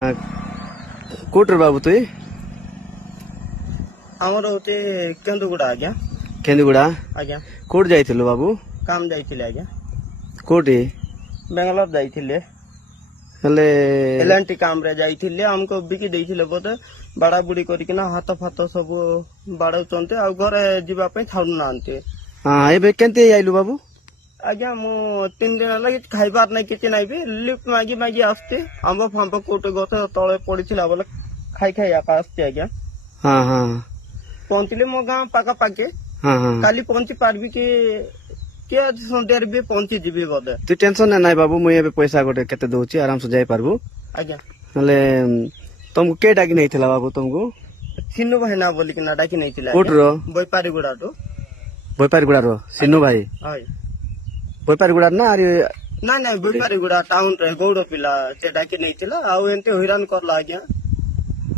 कोटर बाबू तुई आमर होते केन्दुगुड़ा आज्ञा केन्दुगुड़ा आज्ञा कोट जाइथिलु बाबू काम जाइथिले आज्ञा कोटी बेंगलोर जाइथिले हेले एलएनटी काम रे जाइथिले हमको बिकी देइथिले बोते बाड़ा बुड़ी करिकिना हाथ फाथ सब बाड़ौचंते आ घरे जीवा पई थाउन नांते। हां एबे केनते आइलु बाबू आज्ञा मु 3 दिन लगी खाइबार नै किछि नै बे लिफ्ट मागी मागी आस्ते आंब फांब कोटे गथ तळे पडिथिला बोले खाइ खाइ आका आस्ते आज्ञा। हां हां पहुंचले मो गां पाका पाके हां हां काली पहुंची पारबी के आज संध्यार भी पहुंची जीबी बोले। तू टेंशन नै बाबू मु एबे पैसा गोटे केते दोची आराम से जाई पारबू आज्ञा। हेले तुमको के डाकी नैथिला बाबू तुमको सिन्नू भाई ना बोली कि ना डाकी नैथिला कोटरो बैपारी गुडा तो बैपारी गुडा रो सिन्नू भाई हाय बैपारी गुडा ना अरे ना ना बैपारी गुडा टाउन रे गौड़ पिला से डाकी नैथिला आ एंते हैरान करला आज्ञा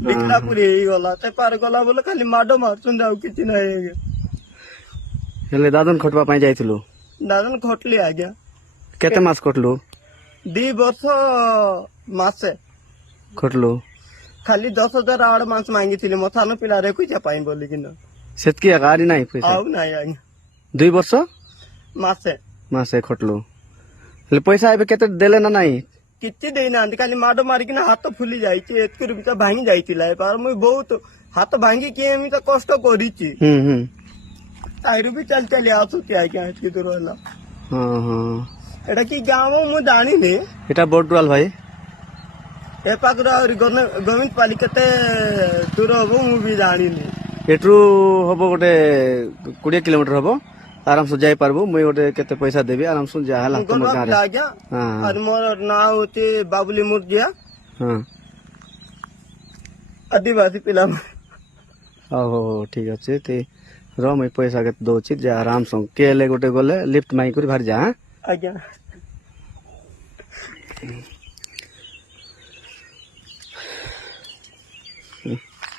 बिकला पुरी गला ते पार गला बोले खाली माडो मारछन जाऊ किछि नै हेले दादन खटवा पई जाइथिलु दादन खटली आज्ञा केते मास खटलु 2 वर्ष मासे खटलु खाली 10,000 आड़ मास मांगी थिले मथानो पिला रे कुछ पाई बोली कि ना सेतकी आगारी नाही पैसा आउ नाही आज्ञा 2 वर्ष मासे मासे खटलु हेले पैसा एबे केते देले ना नाही किछि देना खाली माडो मारी कि हाथ फुली जाइछि एतक रुपया भांगी जाइथिला पर मुई बहुत हाथ भांगी कि एमी तो कष्ट करिछि ताइरु भी चल चली आसुति आज्ञा एतकी दूर होला। हां हां एटा की गाँव मु जानी ने एटा बोटुआल भाई ए पाकरा और गोविंद पाली केते दूर हबो मु भी जानी ने एट्रू हबो गोटे 20 किलोमीटर हबो आराम से जाई पारबो मुई गोटे केते पैसा देबी आराम से जा हला तुम गां रे आज्ञा। और मोर नाम होती बाबुली मुर्जिया हां आदिवासी पिला ओहो ठीक अछि ते रो मैं पैसा के दोची जा आराम से केले गोटे गले लिफ्ट माई करी भार जा आज्ञा।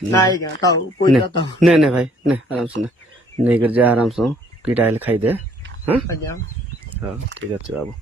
नहीं गा ताऊ कोई जाता नहीं नहीं भाई नहीं आराम से नहीं कर जा आराम से कीटाइल खाई दे हां आज्ञा। हां ठीक अछि बाबू।